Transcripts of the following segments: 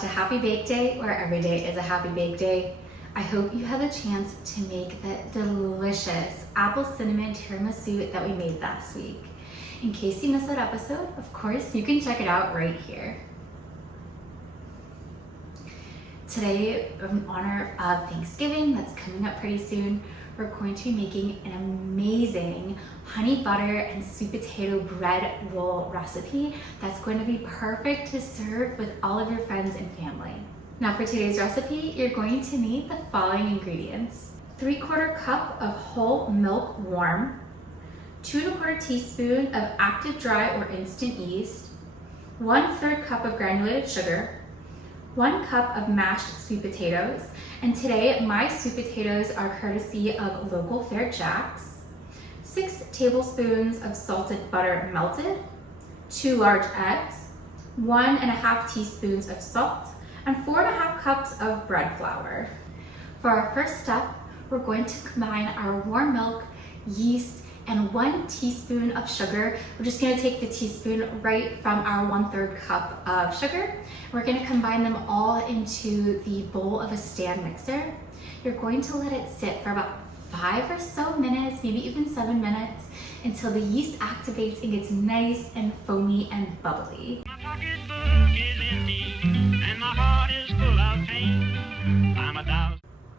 to Happy Bake Day, where every day is a happy bake day. I hope you had a chance to make the delicious apple cinnamon tiramisu that we made last week. In case you missed that episode, of course, you can check it out right here. Today, in honor of Thanksgiving, that's coming up pretty soon, we're going to be making an amazing honey butter and sweet potato bread roll recipe that's going to be perfect to serve with all of your friends and family. Now for today's recipe, you're going to need the following ingredients: 3/4 cup of whole milk warm, 2 1/4 teaspoon of active dry or instant yeast, 1/3 cup of granulated sugar, 1 cup of mashed sweet potatoes, and today my sweet potatoes are courtesy of Local Fare Jax, 6 tablespoons of salted butter melted, 2 large eggs, 1.5 teaspoons of salt, and 4.5 cups of bread flour. For our first step, we're going to combine our warm milk, yeast, and 1 teaspoon of sugar. We're just gonna take the teaspoon right from our 1/3 cup of sugar. We're gonna combine them all into the bowl of a stand mixer. You're going to let it sit for about 5 or so minutes, maybe even 7 minutes, until the yeast activates and gets nice and foamy and bubbly. My pocketbook is empty and my heart is full of pain. I'm a dog.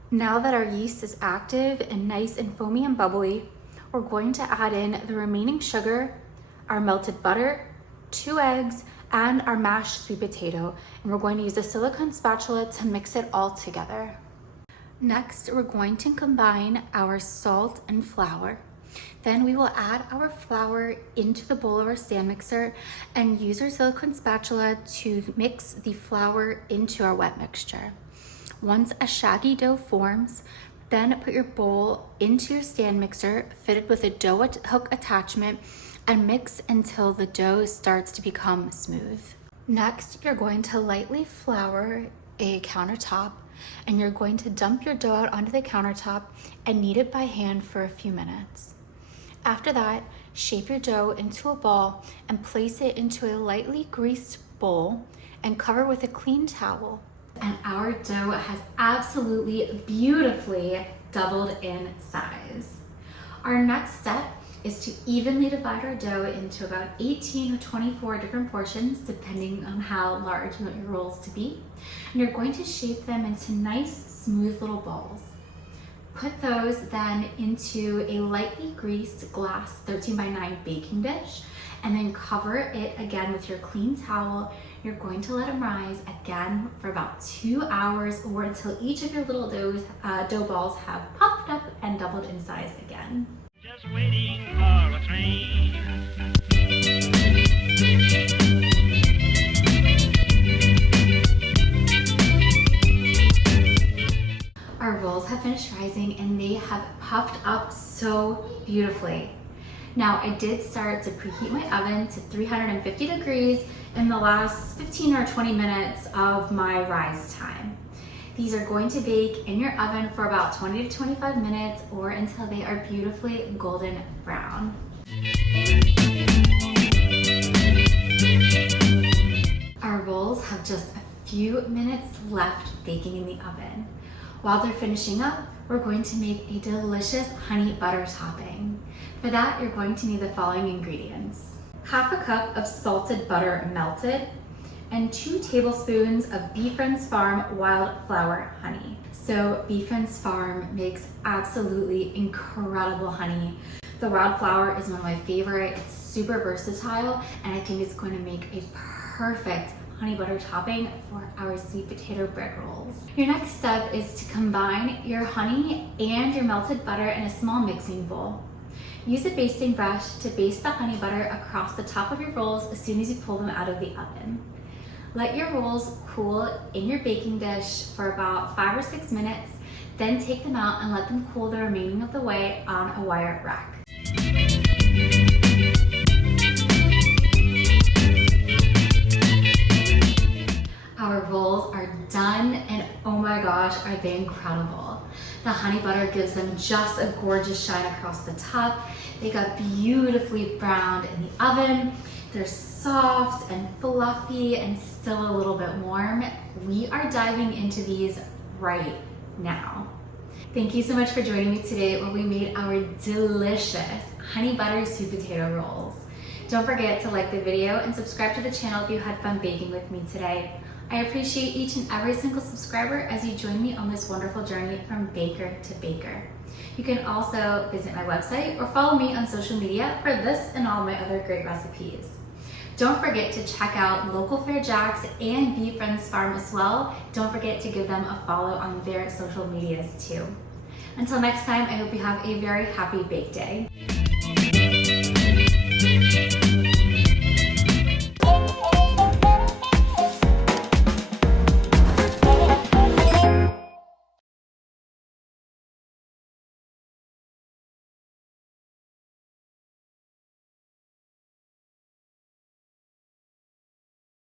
Now that our yeast is active and nice and foamy and bubbly, we're going to add in the remaining sugar, our melted butter, 2 eggs, and our mashed sweet potato. And we're going to use a silicone spatula to mix it all together. Next, we're going to combine our salt and flour. Then we will add our flour into the bowl of our stand mixer and use our silicone spatula to mix the flour into our wet mixture. Once a shaggy dough forms, then put your bowl into your stand mixer fitted with a dough hook attachment and mix until the dough starts to become smooth. Next, you're going to lightly flour a countertop and you're going to dump your dough out onto the countertop and knead it by hand for a few minutes. After that, shape your dough into a ball and place it into a lightly greased bowl and cover with a clean towel. And our dough has absolutely beautifully doubled in size. Our next step is to evenly divide our dough into about 18 or 24 different portions, depending on how large you want your rolls to be. And you're going to shape them into nice, smooth little balls. Put those then into a lightly greased glass 13x9 baking dish, and then cover it again with your clean towel. You're going to let them rise again for about 2 hours or until each of your little dough balls have puffed up and doubled in size again. Just waiting for a train. Our rolls have finished rising and they have puffed up so beautifully. Now I did start to preheat my oven to 350 degrees in the last 15 or 20 minutes of my rise time. These are going to bake in your oven for about 20 to 25 minutes or until they are beautifully golden brown. Our rolls have just a few minutes left baking in the oven. While they're finishing up, we're going to make a delicious honey butter topping. For that, you're going to need the following ingredients: 1/2 cup of salted butter melted, and 2 tablespoons of Bee Friends Farm wildflower honey. So Bee Friends Farm makes absolutely incredible honey. The wildflower is one of my favorite. It's super versatile, and I think it's going to make a perfect honey butter topping for our sweet potato bread rolls. Your next step is to combine your honey and your melted butter in a small mixing bowl. Use a basting brush to baste the honey butter across the top of your rolls as soon as you pull them out of the oven. Let your rolls cool in your baking dish for about 5 or 6 minutes, then take them out and let them cool the remaining of the way on a wire rack. Our rolls are done and oh my gosh, are they incredible. The honey butter gives them just a gorgeous shine across the top. They got beautifully browned in the oven. They're soft and fluffy and still a little bit warm, we are diving into these right now. Thank you so much for joining me today where we made our delicious honey butter sweet potato rolls. Don't forget to like the video and subscribe to the channel if you had fun baking with me today. I appreciate each and every single subscriber as you join me on this wonderful journey from baker to baker. You can also visit my website or follow me on social media for this and all my other great recipes. Don't forget to check out Local Fare Jax and Bee Friends Farm as well. Don't forget to give them a follow on their social medias too. Until next time, I hope you have a very happy bake day.